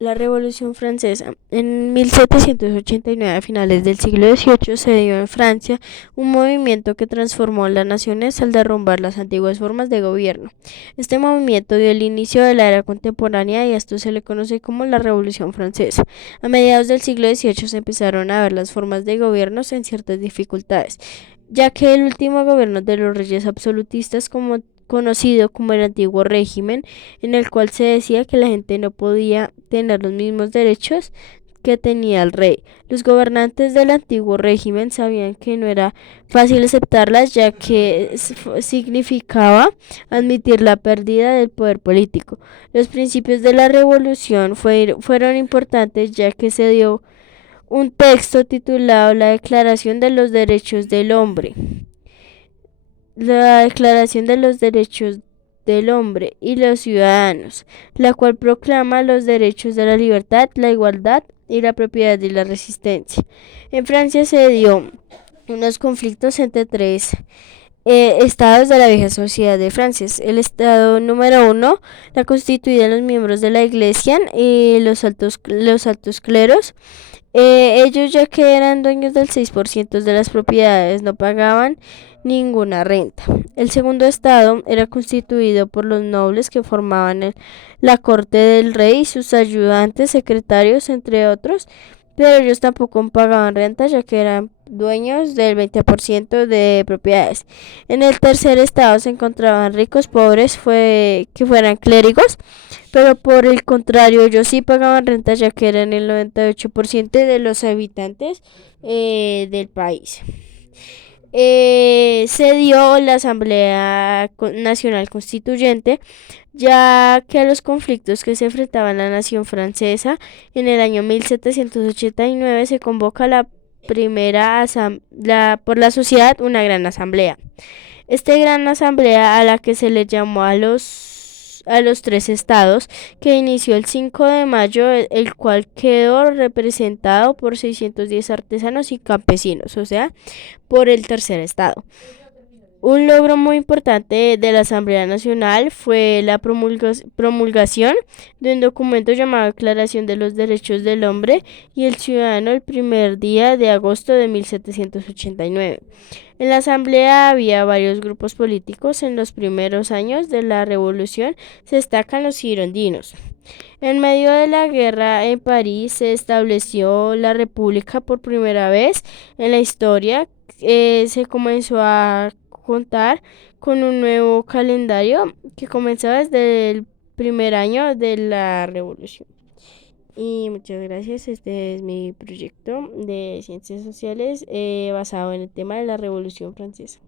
La Revolución Francesa. En 1789, a finales del siglo XVIII, se dio en Francia un movimiento que transformó las naciones al derrumbar las antiguas formas de gobierno. Este movimiento dio el inicio de la era contemporánea y a esto se le conoce como la Revolución Francesa. A mediados del siglo XVIII se empezaron a ver las formas de gobierno en ciertas dificultades, ya que el último gobierno de los reyes absolutistas, conocido como el antiguo régimen, en el cual se decía que la gente no podía tener los mismos derechos que tenía el rey. Los gobernantes del antiguo régimen sabían que no era fácil aceptarlas, ya que significaba admitir la pérdida del poder político. Los principios de la revolución fueron importantes, ya que se dio un texto titulado La Declaración de los Derechos del Hombre. La Declaración de los Derechos del Hombre y los Ciudadanos, la cual proclama los derechos de la libertad, la igualdad y la propiedad y la resistencia. En Francia se dio unos conflictos entre tres estados de la vieja sociedad de Francia. El estado número uno la constituían los miembros de la iglesia y los altos cleros. Ellos, ya que eran dueños del 6% de las propiedades, no pagaban ninguna renta. El segundo estado era constituido por los nobles que formaban la corte del rey y sus ayudantes, secretarios, entre otros, pero ellos tampoco pagaban renta, ya que eran dueños del 20% de propiedades. En el tercer estado se encontraban ricos, pobres, que fueran clérigos, pero por el contrario, ellos sí pagaban renta, ya que eran el 98% de los habitantes del país. Se dio la Asamblea Nacional Constituyente, ya que a los conflictos que se enfrentaba la nación francesa en el año 1789 se convoca la primera por la sociedad una gran asamblea. Esta gran asamblea, a la que se le llamó a los tres estados, que inició el 5 de mayo, el cual quedó representado por 610 artesanos y campesinos, o sea, por el tercer estado. Un logro muy importante de la Asamblea Nacional fue la promulgación de un documento llamado Declaración de los Derechos del Hombre y el Ciudadano el primer día de agosto de 1789. En la Asamblea había varios grupos políticos. En los primeros años de la Revolución se destacan los girondinos. En medio de la guerra en París se estableció la República por primera vez en la historia. Se comenzó a contar con un nuevo calendario que comenzaba desde el primer año de la revolución. Y muchas gracias. Este es mi proyecto de ciencias sociales basado en el tema de la Revolución Francesa.